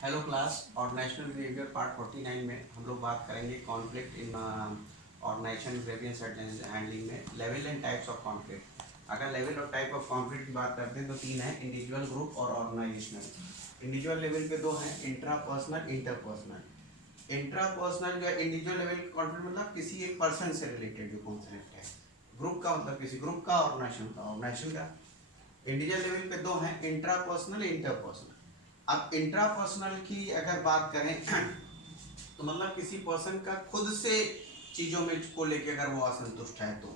Hello class, organisational behaviour part 49 में हम लोग बात करेंगे conflict in organisation grievance handling में level and types of conflict. अगर लेवल और टाइप ऑफ कॉन्फ्लिक्ट की बात करते हैं तो तीन है, इंडिविजुअल, ग्रुप और ऑर्गेनाइजेशनल। इंडिविजुअल लेवल पे दो हैं, intrapersonal, interpersonal. Intrapersonal या इंडिविजुअल लेवल कॉन्फ्लिक्ट मतलब किसी एक पर्सन से रिलेटेड जो कॉन्फ्लिक्ट है। ग्रुप का मतलब किसी ग्रुप का, ऑर्गेनाइजेशन का। इंडिविजुअल लेवल पे दो हैं, इंट्रा पर्सनल, इंटरपर्सनल। अब इंट्रापर्सनल की अगर बात करें तो मतलब किसी पर्सन का खुद से चीज़ों में को लेकर अगर वो असंतुष्ट है तो,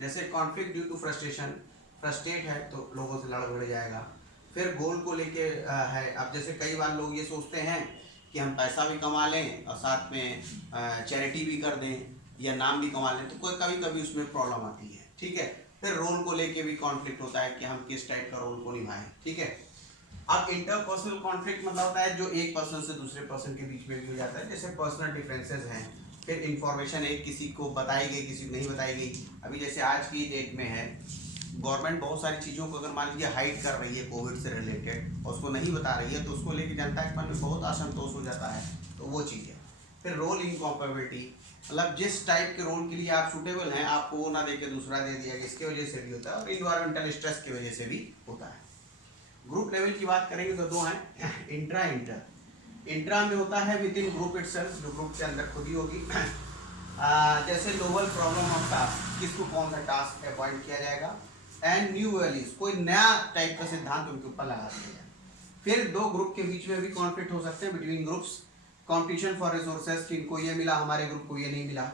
जैसे conflict due to frustration, frustrate है तो लोगों से लड़ भिड़ जाएगा। फिर गोल को लेके है, अब जैसे कई बार लोग ये सोचते हैं कि हम पैसा भी कमा लें और साथ में चैरिटी भी कर दें या नाम भी कमा लें, तो कोई कभी कभी उसमें प्रॉब्लम आती है। ठीक है। फिर रोल को लेके भी कॉन्फ्लिक्ट होता है कि हम किस टाइप का रोल को निभाएं। ठीक है। अब इंटरपर्सनल कॉन्फ्लिक्ट मतलब होता है जो एक पर्सन से दूसरे पर्सन के बीच में भी हो जाता है, जैसे पर्सनल डिफरेंसेस हैं। फिर इंफॉर्मेशन एक किसी को बताई गई, किसी को नहीं बताई गई। अभी जैसे आज की डेट में है, गवर्नमेंट बहुत सारी चीज़ों को अगर मान लीजिए हाइड कर रही है कोविड से रिलेटेड और उसको नहीं बता रही है, तो उसको लेकर जनता के मन में बहुत असंतोष हो जाता है, तो वो चीज़ है। फिर रोल इनकॉम्पेबिलिटी, मतलब जिस टाइप के रोल के लिए आप सूटेबल हैं आपको वो ना देकर दूसरा दे दिया गया, इसकी वजह से भी होता है और इन्वायरमेंटल स्ट्रेस की वजह से भी होता है। ग्रुप लेवल की बात करेंगे तो दो हैं, इंट्रा इंटर। इंट्रा में होता है विद इन ग्रुप इटसेल्फ, जो ग्रुप के अंदर खुद ही होगी। जैसे नोवल प्रॉब्लम ऑफ टास्क, किसको कौन सा टास्क अपॉइंट किया जाएगा, एंड न्यू वैल्यूज, कोई नया टाइप का सिद्धांत उनके ऊपर लगा दिया जाए। फिर दो ग्रुप के बीच में भी कॉन्फ्लिक्ट हो सकते हैं between groups, competition for resources, कि इनको ये मिला हमारे ग्रुप को ये नहीं मिला।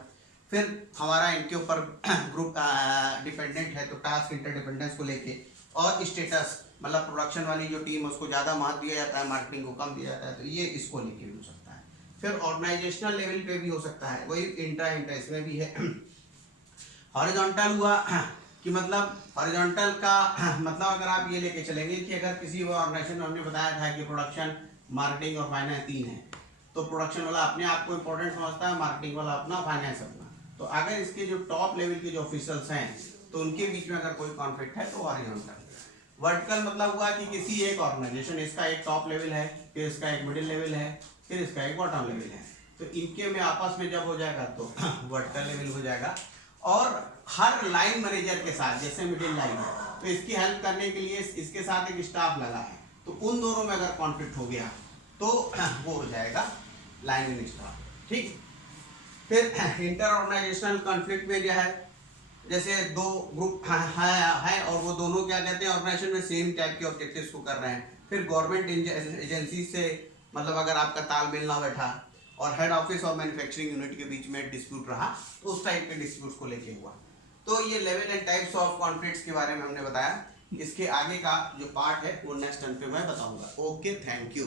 फिर हमारा इनके ऊपर ग्रुप डिपेंडेंट है तो टास्क इंटरडिपेंडेंस को लेके, और स्टेटस मतलब प्रोडक्शन वाली जो टीम है उसको ज़्यादा महत्व दिया जाता है, मार्केटिंग को कम दिया जाता है, तो ये इसको लेके भी हो सकता है। फिर ऑर्गेनाइजेशनल लेवल पे भी हो सकता है, वही इंट्रा इंट्रा इसमें भी है। हॉरिजॉन्टल हुआ कि मतलब हॉरिजॉन्टल का मतलब अगर आप ये लेके चलेंगे कि अगर किसी ऑर्गेनाइजेशन में हमने बताया था कि प्रोडक्शन, मार्केटिंग और फाइनेंस तीन है, तो प्रोडक्शन वाला अपने आप को इंपॉर्टेंट समझता है, मार्केटिंग वाला अपना, फाइनेंस अपना। तो अगर इसके जो टॉप लेवल के जो ऑफिसर्स हैं तो उनके बीच में अगर कोई कॉन्फ्लिक्ट है तो हॉरिजॉन्टल। वर्टिकल मतलब हुआ कि किसी एक ऑर्गेनाइजेशन, इसका एक टॉप लेवल है, फिर इसका एक मिडिल लेवल है, फिर इसका एक बॉटम लेवल है, तो इनके में आपस में जब हो जाएगा तो वर्टिकल लेवल हो जाएगा। और हर लाइन मैनेजर के साथ, जैसे मिडिल लाइन है तो इसकी हेल्प करने के लिए इसके साथ एक स्टाफ लगा है, तो उन दोनों में अगर कॉन्फ्लिक्ट हो गया तो वो हो जाएगा लाइन इन स्टाफ। ठीक। फिर इंटर ऑर्गेनाइजेशनल कॉन्फ्लिक्ट में क्या है, जैसे दो ग्रुप है और वो दोनों क्या कहते हैं ऑर्गेनाइजेशन में सेम टाइप के ऑब्जेक्टिव्स को कर रहे हैं। फिर गवर्नमेंट एजेंसी से मतलब अगर आपका तालमेल ना बैठा और हेड ऑफिस और मैन्युफैक्चरिंग यूनिट के बीच में डिस्प्यूट रहा, तो उस टाइप के डिस्प्यूट को लेके हुआ। तो ये level and types of conflicts के बारे में हमने बताया। इसके आगे का जो पार्ट है वो नेक्स्ट टाइम पे मैं बताऊंगा। Okay, thank you.